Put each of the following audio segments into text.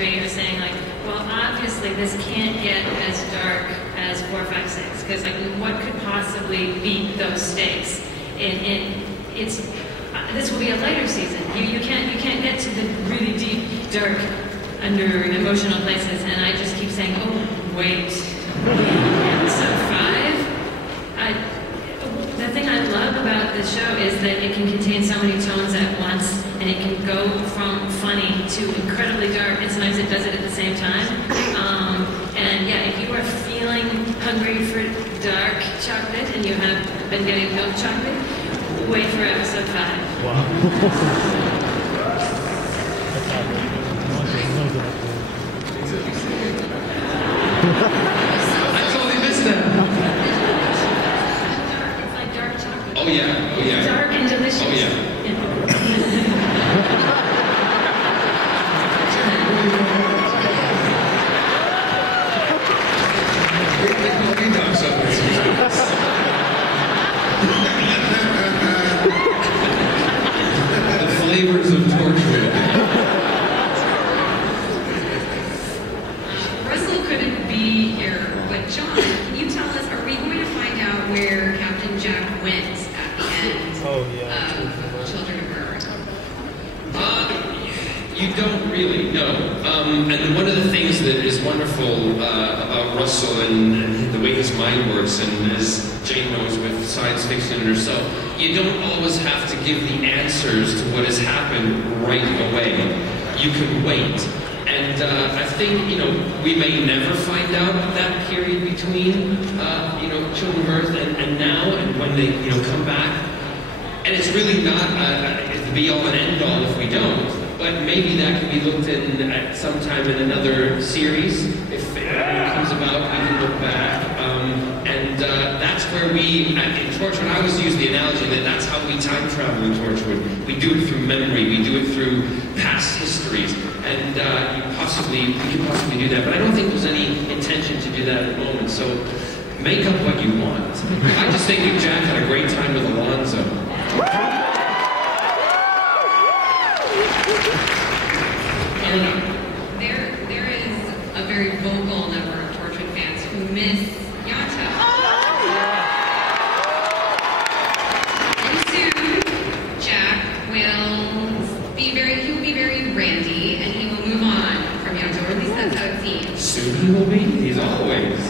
Are saying like, well, obviously this can't get as dark as 4, 5, 6, because like, what could possibly beat those stakes? It's this will be a lighter season. You can't get to the really deep, dark, under emotional places. And I just keep saying, oh wait, episode 5. The thing I love about this show is that it can contain so many tones at once, and it can go from funny to incredibly dark, and sometimes it does it at the same time. And yeah, if you are feeling hungry for dark chocolate and you have been getting milk chocolate, wait for episode 5. Wow. I totally missed that. Oh yeah, oh yeah. Dark and delicious. Oh yeah. The flavors of Torchwood. Russell couldn't be here, but John, can you tell us, are we going to find out where Captain Jack went at the end of Children of Earth? You don't really know. And one of the things that is wonderful about Russell and the way his mind works, and as Jane knows with science fiction and herself, you don't always have to give the answers to what has happened right away. You can wait. And I think, we may never find out that period between, Children of Earth and now, and when they, come back. And it's really not the be-all and end-all if we don't. But maybe that can be looked at sometime in another series. If it comes about, we can look back. And that's where in Torchwood, I always use the analogy that that's how we time travel in Torchwood. We do it through memory, we do it through past histories. And we can possibly do that. But I don't think there's any intention to do that at the moment. So make up what you want. I just think that Jack had a great time with Alonzo. There is a very vocal number of Torchwood fans who miss Yato. And soon, Jack will be very randy, and he will move on from Yato, or at least that's how it seems. Soon he will be? He's always.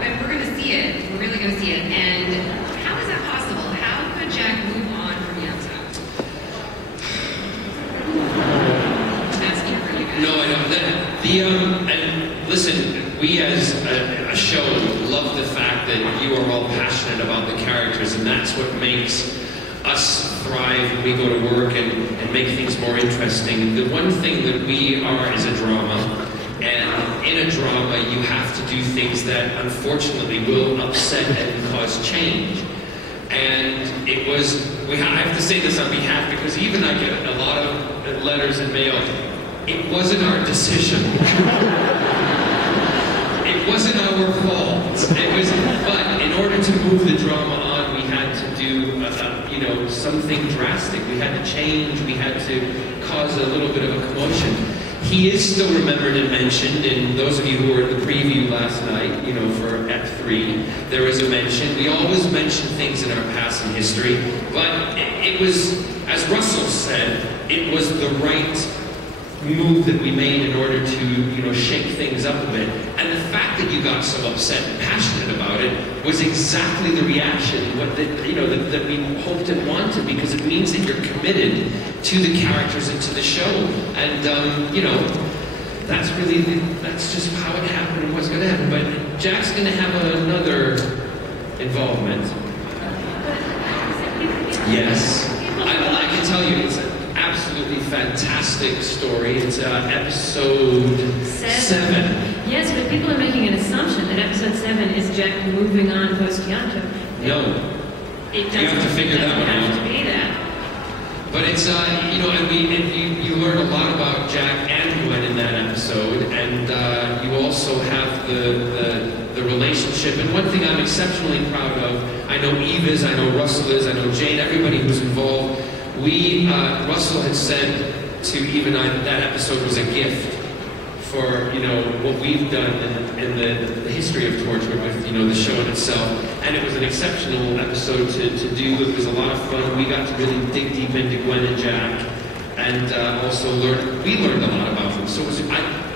And we're going to see it. We're really going to see it. And how is that possible? How could Jack move on from Yato? No, I don't. And listen, we as a show love the fact that you are all passionate about the characters, and that's what makes us thrive when we go to work and make things more interesting. The one thing that we are is a drama, and in a drama you have to do things that unfortunately will upset and cause change. And I have to say this on behalf, because even I get a lot of letters and mail. It wasn't our decision. It wasn't our fault. But in order to move the drama on, we had to do, something drastic. We had to change. We had to cause a little bit of a commotion. He is still remembered and mentioned, and those of you who were at the preview last night, for F3, there was a mention. We always mention things in our past and history, but it was, as Russell said, it was the right move that we made in order to, shake things up a bit. And the fact that you got so upset and passionate about it was exactly the reaction that we hoped and wanted, because it means that you're committed to the characters and to the show. And, that's just how it happened and what's going to happen. But Jack's going to have another involvement. Yes. I can tell you, it's absolutely fantastic story. It's episode 7. Yes, but people are making an assumption that episode 7 is Jack moving on post-Yato. No. It you have to figure that one out. It doesn't have to be that. But it's, and you learn a lot about Jack and Gwen in that episode, and you also have the relationship. And one thing I'm exceptionally proud of, I know Eve is, I know Russell is, I know Jane, everybody who's involved. Russell had said to even that episode was a gift for, you know, what we've done in the history of Torchwood with, you know, the show in itself. And it was an exceptional episode to do. It was a lot of fun. We got to really dig deep into Gwen and Jack, and also we learned a lot about them. So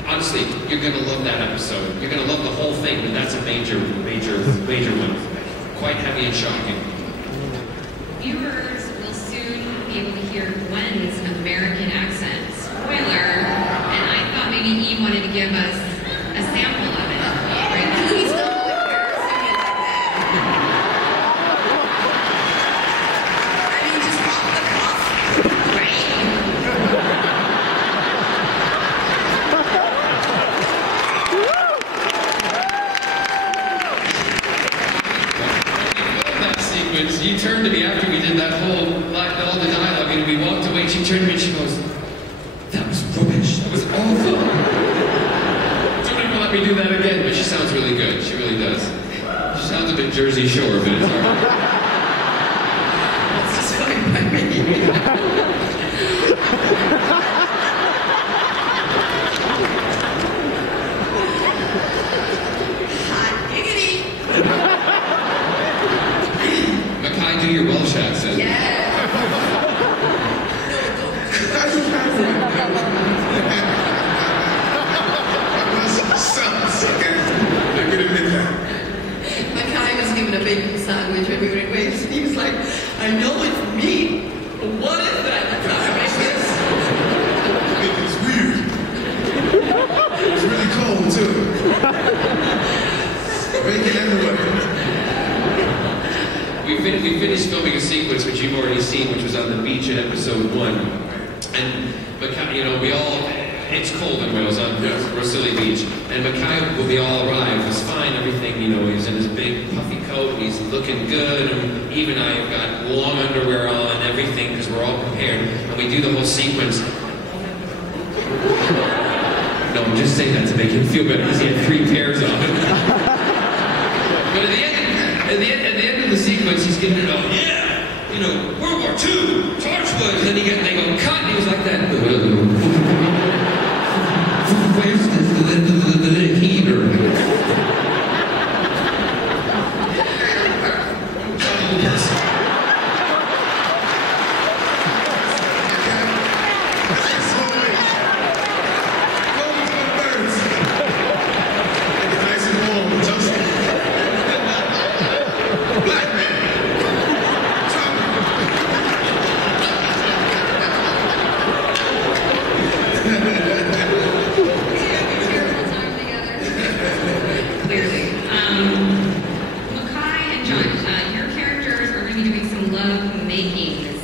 honestly, you're going to love that episode. You're going to love the whole thing, but that's a major one. Quite heavy and shocking. Viewers will soon be able to hear Gwen's American accent. Spoiler, and I thought maybe Eve wanted to give us a sample of it. Right? Please don't put her singing like that. I mean, just off the cuff, That sequence, you turned to me after we did that all the dialogue, and we walked away. She turned to me and she goes, "That was rubbish. That was awful. Don't ever let me do that again." But she sounds really good. She really does. She sounds a bit Jersey Shore, but it's all right. That's just fine by me. Hot diggity. Mackay, do your Welsh accent. Yeah. I could admit that. Mackay was given a bacon sandwich when we were in Wales. He was like, I know it's meat, but what is that? It was weird. It was really cold, too. Bacon everywhere. We finished filming a sequence which you've already seen, which was on the beach in episode 1. And Mackay, you know, it's cold in Wales on Rosilly Beach, and Mackay, we all arrived. It was fine, everything, you know, he was in his big puffy coat, and he's looking good, and Eve and I have got long underwear on and everything, because we're all prepared, and we do the whole sequence. No, I'm just saying that to make him feel better, because he had 3 pairs on. But at the end of the sequence, he's giving it all, yeah, you know, World War II, Torchwood, and then they go, cut, and he was like that. Where's the heater? Clearly. Mackay and John, your characters are going to be doing some love making this